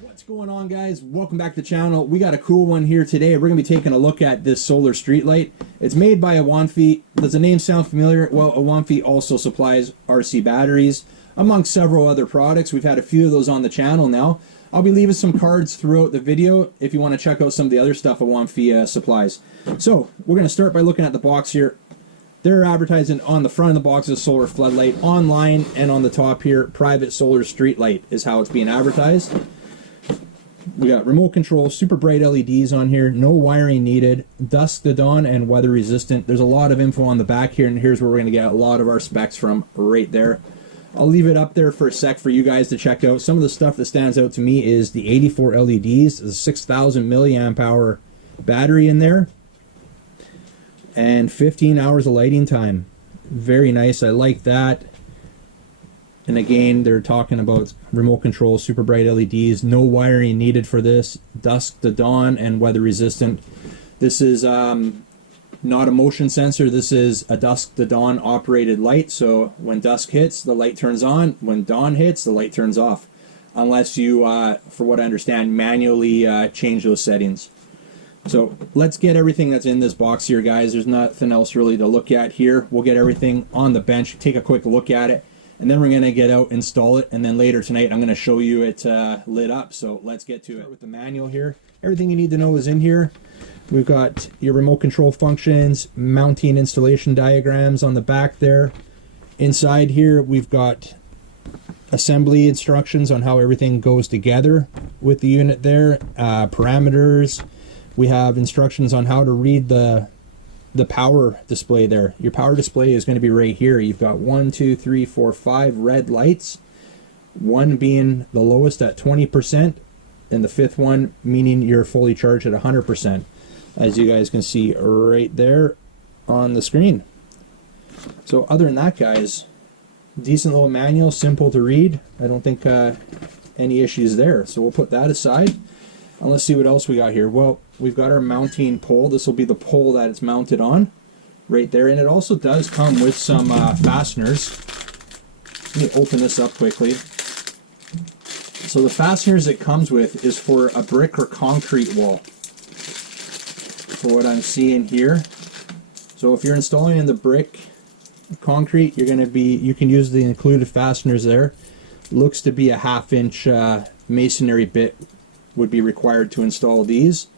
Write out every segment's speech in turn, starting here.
What's going on, guys? Welcome back to the channel. We got a cool one here today. We're going to be taking a look at this solar street light. It's made by Awanfi. Does the name sound familiar? Well, Awanfi also supplies RC batteries, amongst several other products. We've had a few of those on the channel now. I'll be leaving some cards throughout the video if you want to check out some of the other stuff Awanfi supplies. So, we're going to start by looking at the box here. They're advertising on the front of the box as solar floodlight. Online and on the top here, private solar street light is how it's being advertised. We got remote control, super bright LEDs on here, no wiring needed, dusk to dawn, and weather resistant. There's a lot of info on the back here, and here's where we're going to get a lot of our specs from right there. I'll leave it up there for a sec for you guys to check out. Some of the stuff that stands out to me is the 84 LEDs, the 6,000 milliamp hour battery in there, and 15 hours of lighting time. Very nice, I like that. And again, they're talking about remote control, super bright LEDs, no wiring needed for this, dusk to dawn, and weather resistant. This is not a motion sensor. This is a dusk to dawn operated light. So when dusk hits, the light turns on. When dawn hits, the light turns off. Unless you, for what I understand, manually change those settings. So let's get everything that's in this box here, guys. There's nothing else really to look at here. We'll get everything on the bench, take a quick look at it, and then we're going to get out, install it, and then later tonight I'm going to show you it lit up. So let's get to it. Start with the manual here. Everything you need to know is in here. We've got your remote control functions, mounting installation diagrams on the back there. Inside here we've got assembly instructions on how everything goes together with the unit there, parameters. We have instructions on how to read the power display there. Your power display is going to be right here. You've got 1, 2, 3, 4, 5 red lights, one being the lowest at 20%, and the fifth one meaning you're fully charged at 100%, as you guys can see right there on the screen. So other than that, guys, decent little manual, simple to read. I don't think any issues there. So we'll put that aside. And let's see what else we got here. Well, we've got our mounting pole. This will be the pole that it's mounted on right there. And it also does come with some fasteners. Let me open this up quickly. So the fasteners it comes with is for a brick or concrete wall, for what I'm seeing here. So if you're installing in the brick concrete, you can use the included fasteners there. Looks to be a 1/2 inch masonry bit would be required to install these.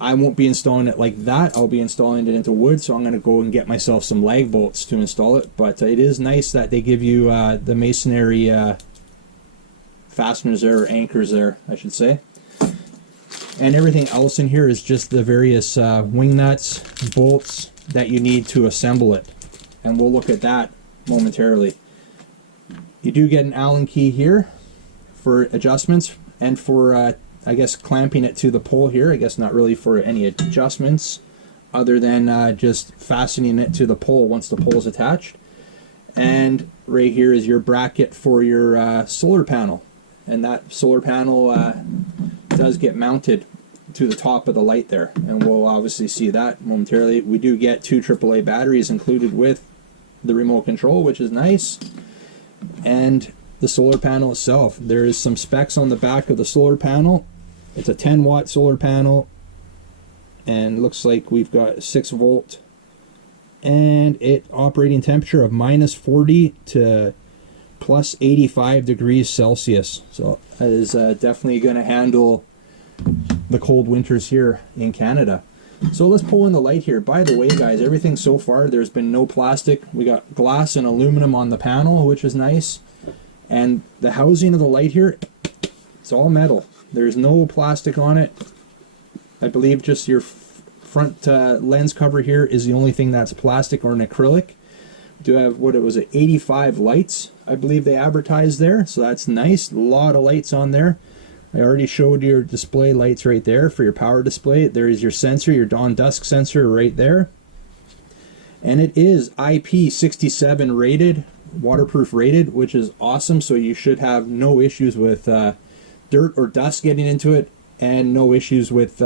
I won't be installing it like that. I'll be installing it into wood, so I'm going to go and get myself some lag bolts to install it. But it is nice that they give you the masonry fasteners there, or anchors there, I should say. And everything else in here is just the various wing nuts, bolts that you need to assemble it. And we'll look at that momentarily. You do get an Allen key here for adjustments and for I guess clamping it to the pole here. I guess not really for any adjustments other than just fastening it to the pole once the pole is attached. And right here is your bracket for your solar panel. And that solar panel does get mounted to the top of the light there. And we'll obviously see that momentarily. We do get 2 AAA batteries included with the remote control, which is nice. And the solar panel itself, there is some specs on the back of the solar panel. It's a 10-watt solar panel, and looks like we've got 6 volt, and it operating temperature of -40 to +85 degrees Celsius. So that is definitely going to handle the cold winters here in Canada. So let's pull in the light here. By the way, guys, everything so far, there's been no plastic. We got glass and aluminum on the panel, which is nice. And the housing of the light here, it's all metal. There's no plastic on it. I believe just your front lens cover here is the only thing that's plastic or an acrylic. We do have, what it was, 85 lights, I believe they advertised there. So that's nice. A lot of lights on there. I already showed your display lights right there for your power display. There is your sensor, your dawn dusk sensor right there. And it is IP67 rated, waterproof rated, which is awesome. So you should have no issues with dirt or dust getting into it, and no issues with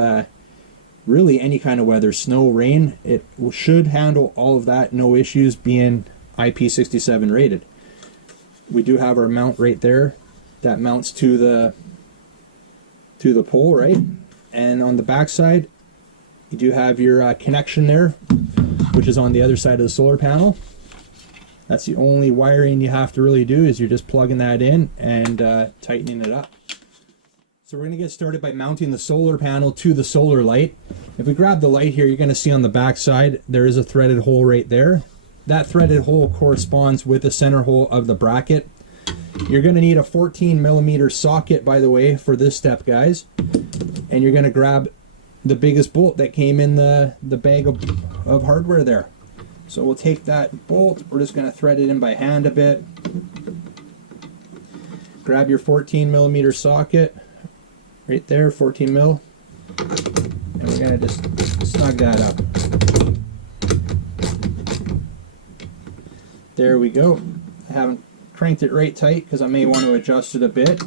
really any kind of weather, snow, rain. It should handle all of that, no issues, being IP67 rated. We do have our mount right there that mounts to the pole, right? And on the back side, you do have your connection there, which is on the other side of the solar panel. That's the only wiring you have to really do, is you're just plugging that in and tightening it up. So we're going to get started by mounting the solar panel to the solar light. If we grab the light here, you're going to see on the back side there is a threaded hole right there. That threaded hole corresponds with the center hole of the bracket. You're going to need a 14mm socket, by the way, for this step, guys. And you're going to grab the biggest bolt that came in the bag of hardware there. So we'll take that bolt, we're just going to thread it in by hand a bit. Grab your 14mm socket, right there, 14 mil. And we're going to just snug that up. There we go. I haven't cranked it right tight because I may want to adjust it a bit.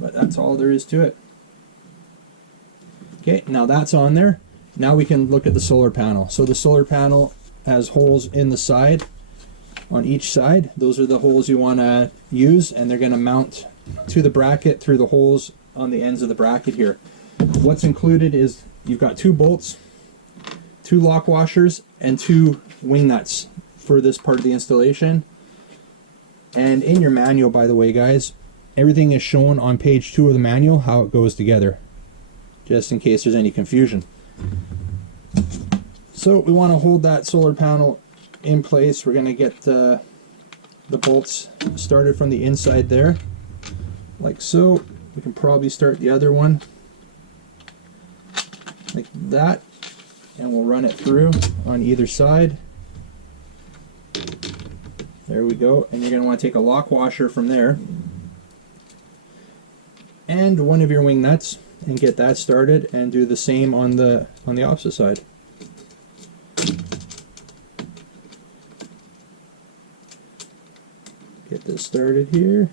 But that's all there is to it. Okay, now that's on there. Now we can look at the solar panel. So the solar panel has holes in the side, on each side. Those are the holes you want to use, and they're going to mount to the bracket through the holes on the ends of the bracket here. What's included is you've got 2 bolts, 2 lock washers, and 2 wing nuts for this part of the installation. And in your manual, by the way, guys, everything is shown on page 2 of the manual, how it goes together, just in case there's any confusion. So we want to hold that solar panel in place. We're going to get the bolts started from the inside there, like so. We can probably start the other one like that, and we'll run it through on either side. There we go. And you're going to want to take a lock washer from there and one of your wing nuts and get that started, and do the same on the opposite side. Get this started here.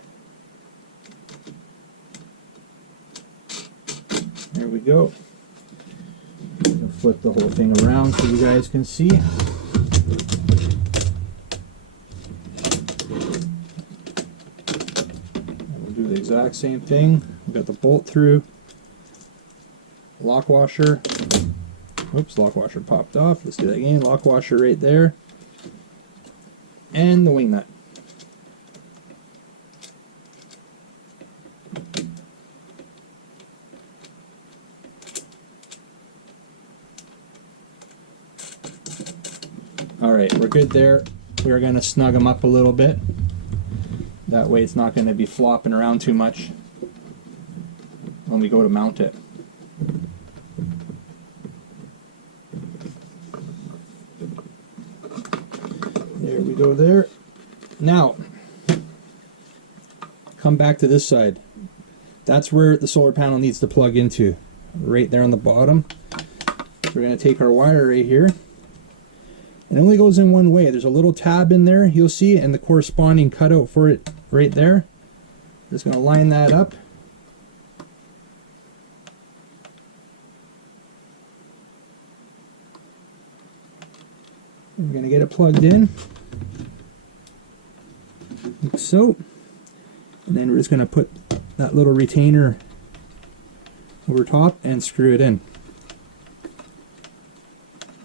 There we go. I'm going to flip the whole thing around so you guys can see. We'll do the exact same thing. We've got the bolt through, lock washer. Oops, lock washer popped off. Let's do that again. Lock washer right there. And the wing nut. Alright, we're good there. We're going to snug them up a little bit. That way it's not going to be flopping around too much when we go to mount it. There we go there. Now, come back to this side. That's where the solar panel needs to plug into, right there on the bottom. We're going to take our wire right here. It only goes in one way. There's a little tab in there, you'll see, and the corresponding cutout for it right there. Just going to line that up. We're going to get it plugged in, like so. And then we're just going to put that little retainer over top and screw it in.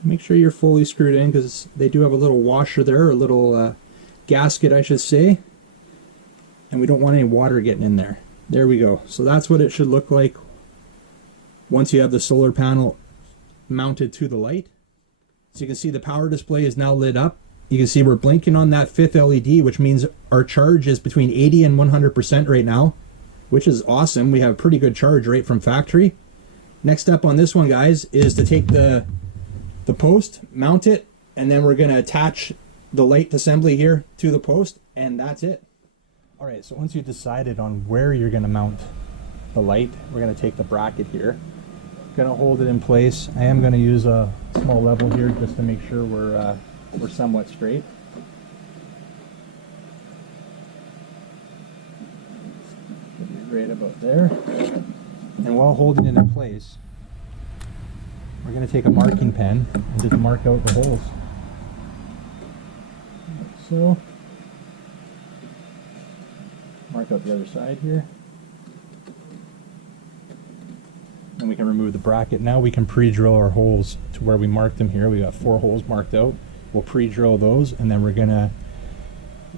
Make sure you're fully screwed in, because they do have a little washer there, a little gasket I should say, and we don't want any water getting in there. There we go. So that's what it should look like once you have the solar panel mounted to the light. So you can see the power display is now lit up. You can see we're blinking on that 5th LED, which means our charge is between 80 and 100% right now, which is awesome. We have a pretty good charge right from factory. Next step on this one, guys, is to take the post, mount it, and then we're going to attach the light assembly here to the post, and that's it. Alright, so once you've decided on where you're going to mount the light, we're going to take the bracket here. Going to hold it in place. I am going to use a small level here just to make sure we're somewhat straight. Right about there. And while holding it in place, we're going to take a marking pen and just mark out the holes. Like so. Mark out the other side here. And we can remove the bracket. Now we can pre-drill our holes to where we marked them here. We got 4 holes marked out. We'll pre-drill those, and then we're going to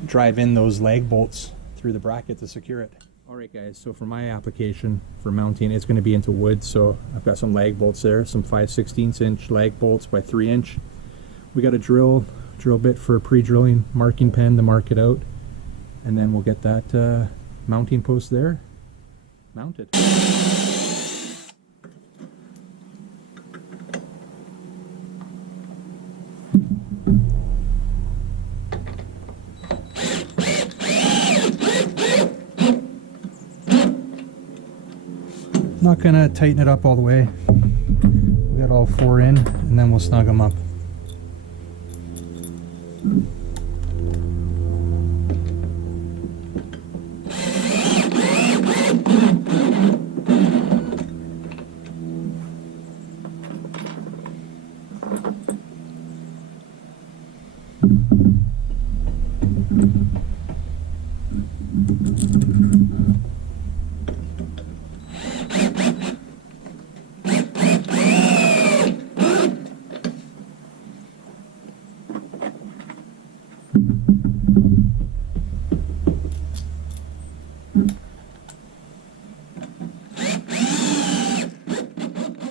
drive in those lag bolts through the bracket to secure it. Alright guys, so for my application for mounting, it's going to be into wood. So I've got some lag bolts there, some 5/16 inch lag bolts by 3 inch. We got a drill bit for pre-drilling, marking pen to mark it out, and then we'll get that mounting post there mounted. Not gonna tighten it up all the way. We got all 4 in, and then we'll snug them up.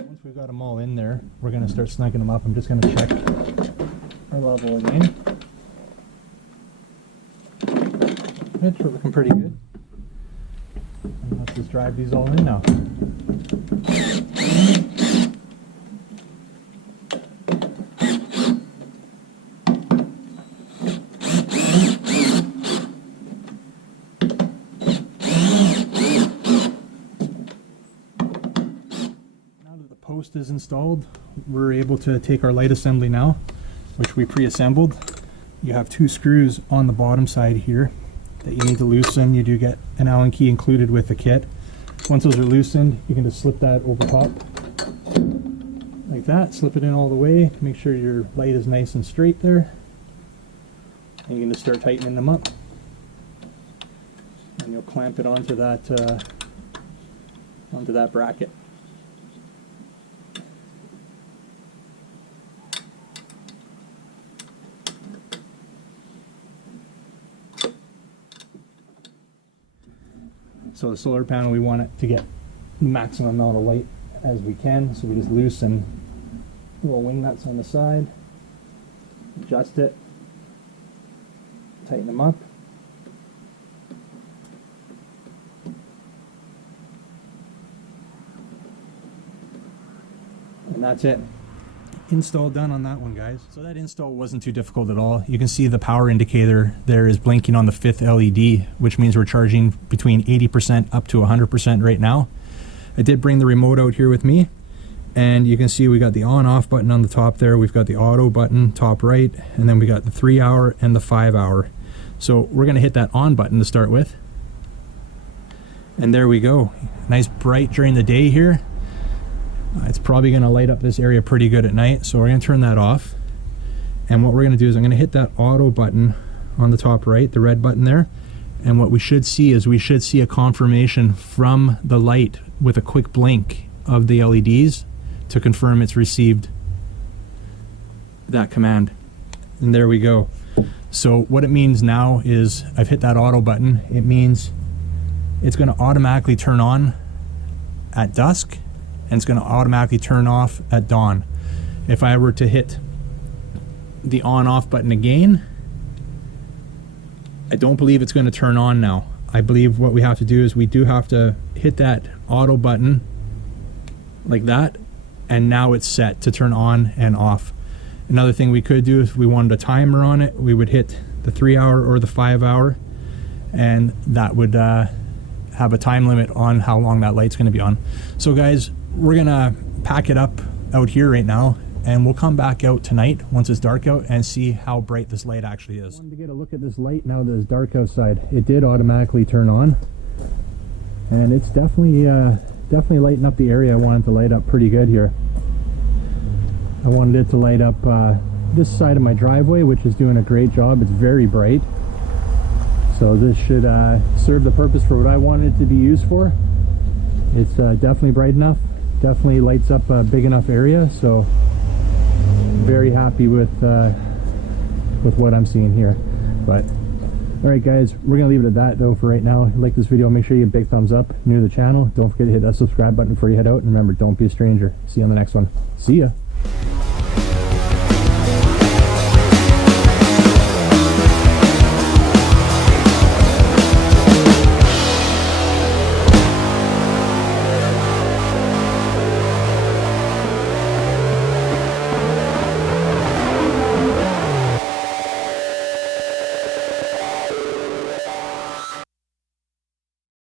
Once we've got them all in there, we're going to start snugging them up. I'm just going to check our level again. It's looking pretty good. And let's just drive these all in now. Post is installed, we're able to take our light assembly now, which we pre-assembled. You have 2 screws on the bottom side here that you need to loosen. You do get an Allen key included with the kit. Once those are loosened, you can just slip that over top like that, slip it in all the way, make sure your light is nice and straight there, and you can just start tightening them up, and you'll clamp it onto that bracket. So the solar panel, we want it to get the maximum amount of light as we can, so we just loosen little wing nuts on the side, adjust it, tighten them up. And that's it. Install done on that one, guys. So that install wasn't too difficult at all. You can see the power indicator there is blinking on the 5th LED, which means we're charging between 80% up to 100% right now. I did bring the remote out here with me, and you can see we got the on-off button on the top there. We've got the auto button top right, and then we got the 3-hour and the 5-hour. So we're gonna hit that on button to start with. And there we go. Nice bright during the day here. It's probably going to light up this area pretty good at night, so we're going to turn that off. And what we're going to do is I'm going to hit that auto button on the top right, the red button there, and what we should see is we should see a confirmation from the light with a quick blink of the LEDs to confirm it's received that command. And there we go. So what it means now is I've hit that auto button. It means it's going to automatically turn on at dusk, and it's going to automatically turn off at dawn. If I were to hit the on-off button again, I don't believe it's going to turn on now. I believe what we have to do is we do have to hit that auto button like that, and now it's set to turn on and off. Another thing we could do, if we wanted a timer on it, we would hit the 3-hour or the 5-hour, and that would have a time limit on how long that light's going to be on. So guys, we're gonna pack it up out here right now, and we'll come back out tonight once it's dark out and see how bright this light actually is. I wanted to get a look at this light now that it's dark outside. It did automatically turn on, and it's definitely definitely lighting up the area I wanted to light up pretty good here. I wanted it to light up this side of my driveway, which is doing a great job. It's very bright. So this should serve the purpose for what I wanted it to be used for. It's definitely bright enough, definitely lights up a big enough area, so very happy with what I'm seeing here. But alright guys, we're gonna leave it at that though for right now. If you like this video, make sure you give a big thumbs up. New to the channel, don't forget to hit that subscribe button before you head out, and remember, don't be a stranger. See you on the next one. See ya.